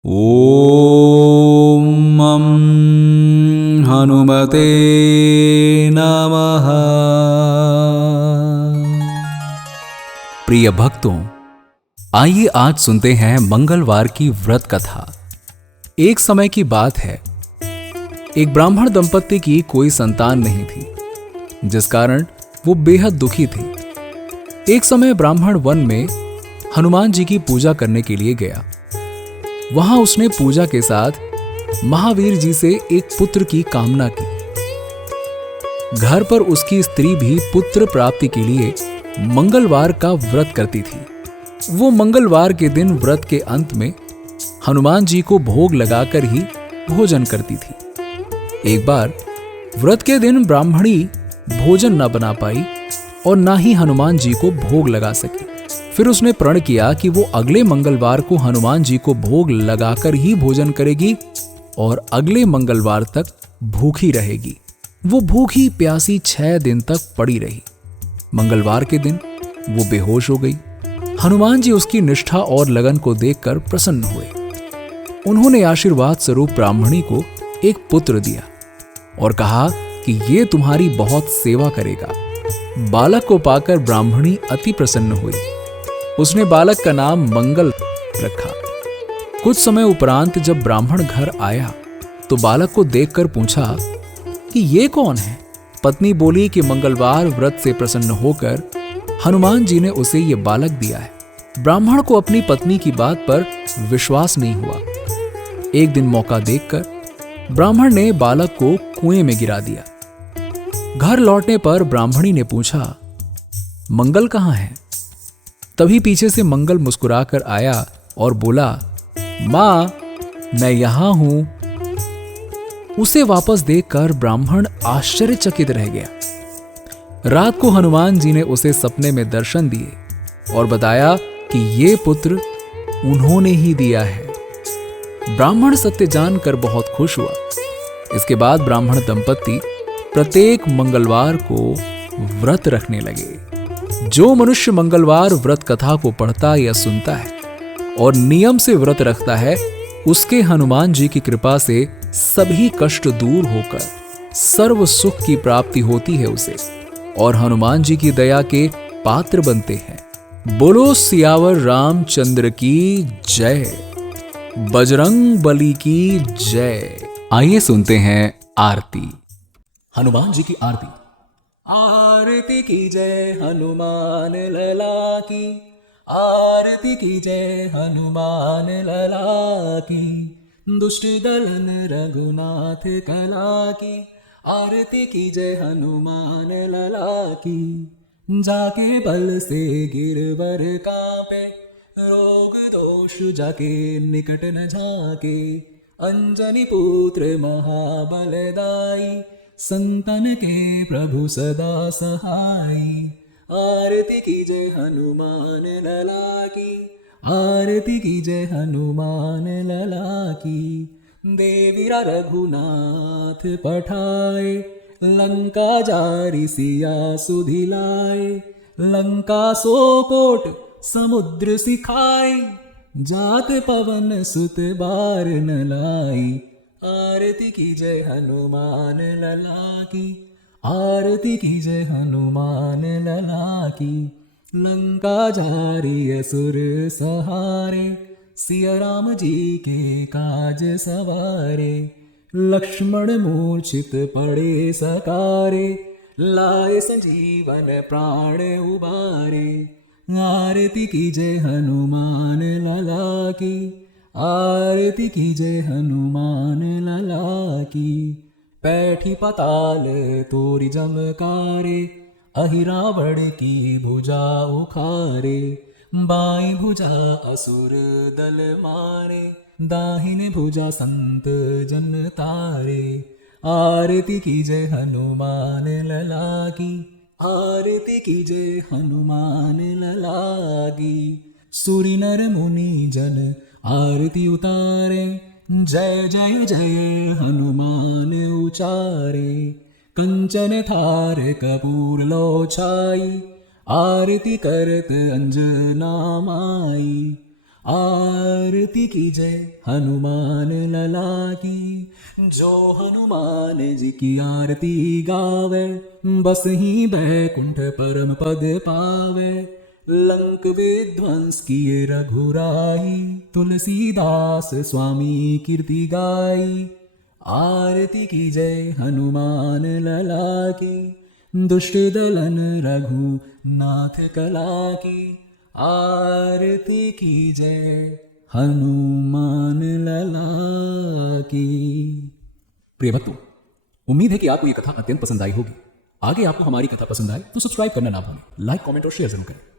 ॐ मं हनुमते नमः। प्रिय भक्तों, आइए आज सुनते हैं मंगलवार की व्रत कथा। एक समय की बात है, एक ब्राह्मण दंपत्ति की कोई संतान नहीं थी, जिस कारण वो बेहद दुखी थे। एक समय ब्राह्मण वन में हनुमान जी की पूजा करने के लिए गया। वहां उसने पूजा के साथ महावीर जी से एक पुत्र की कामना की। घर पर उसकी स्त्री भी पुत्र प्राप्ति के लिए मंगलवार का व्रत करती थी। वो मंगलवार के दिन व्रत के अंत में हनुमान जी को भोग लगाकर ही भोजन करती थी। एक बार व्रत के दिन ब्राह्मणी भोजन न बना पाई और ना ही हनुमान जी को भोग लगा सकी। फिर उसने प्रण किया कि वो अगले मंगलवार को हनुमान जी को भोग लगाकर ही भोजन करेगी और अगले मंगलवार तक भूखी रहेगी। वो भूखी प्यासी 6 दिन तक पड़ी रही। मंगलवार के दिन वो बेहोश हो गई। हनुमान जी उसकी निष्ठा और लगन को देखकर प्रसन्न हुए। उन्होंने आशीर्वाद स्वरूप ब्राह्मणी को एक पुत्र दिया और कहा कि ये तुम्हारी बहुत सेवा करेगा। बालक को पाकर ब्राह्मणी अति प्रसन्न हुई। उसने बालक का नाम मंगल रखा। कुछ समय उपरांत जब ब्राह्मण घर आया तो बालक को देखकर पूछा कि ये कौन है। पत्नी बोली कि मंगलवार व्रत से प्रसन्न होकर हनुमान जी ने उसे ये बालक दिया है। ब्राह्मण को अपनी पत्नी की बात पर विश्वास नहीं हुआ। एक दिन मौका देखकर ब्राह्मण ने बालक को कुएं में गिरा दिया। घर लौटने पर ब्राह्मणी ने पूछा, मंगल कहां है? तभी पीछे से मंगल मुस्कुराकर आया और बोला, मां, मैं यहां हूं। उसे वापस देखकर ब्राह्मण आश्चर्यचकित रह गया। रात को हनुमान जी ने उसे सपने में दर्शन दिए और बताया कि ये पुत्र उन्होंने ही दिया है। ब्राह्मण सत्य जानकर बहुत खुश हुआ। इसके बाद ब्राह्मण दंपत्ति प्रत्येक मंगलवार को व्रत रखने लगे। जो मनुष्य मंगलवार व्रत कथा को पढ़ता या सुनता है और नियम से व्रत रखता है, उसके हनुमान जी की कृपा से सभी कष्ट दूर होकर सर्व सुख की प्राप्ति होती है उसे, और हनुमान जी की दया के पात्र बनते हैं। बोलो सियावर रामचंद्र की जय, बजरंग बली की जय। आइए सुनते हैं आरती। हनुमान जी की आरती। आरती की जय हनुमान लला की, आरती की जय हनुमान लला की। दुष्ट दलन रघुनाथ कला की, आरती की जय हनुमान लला की। जाके बल से गिरवर कांपे, रोग दोष जाके निकट न झाके। अंजनी पुत्र महाबलदाई, संतन के प्रभु सदा सहाय। आरती की जय हनुमान लला की, आरती की जय हनुमान लला की। देवीरा रघुनाथ पठाए, लंका जारी सिया सुधिलाए। लंका सो कोट समुद्र सिखाए, जात पवन सुत बार न लाई। आरती की जय हनुमान लला की, आरती की जय हनुमान लला की। लंका जारी असुर सहारे, सिया राम जी के काज सवारे। लक्ष्मण मूर्छित पड़े सकारे, लाए संजीवन प्राण उबारे। आरती की जय हनुमान लला की, आरती की जय हनुमान लला की। पैठी पताल तोरी जमकारे, अहि रावण की भुजा उखारे। बाई भुजा असुर दल मारे, दाहिने भुजा संत जन तारे। आरती की जय हनुमान लला की, आरती की जय हनुमान लला की। सूरी नर मुनि जन आरती उतारे, जय जय जय हनुमान उचारे। कंचन थार कपूर लो छाई, आरती करत अंजना माई। आरती की जय हनुमान लला की। जो हनुमान जी की आरती गावे, बस ही बैकुंठ परम पद पावे। लंक विध्वंस किए रघुराई, तुलसीदास स्वामी कीर्ति गाई। आरती की जय हनुमान लला की, दुष्ट दलन रघुनाथ कला की। आरती की जय हनुमान लला की। प्रिय भक्तों, उम्मीद है कि आपको ये कथा अत्यंत पसंद आई होगी। आगे आपको हमारी कथा पसंद आए तो सब्सक्राइब करना ना भूलें, लाइक कमेंट और शेयर जरूर करें।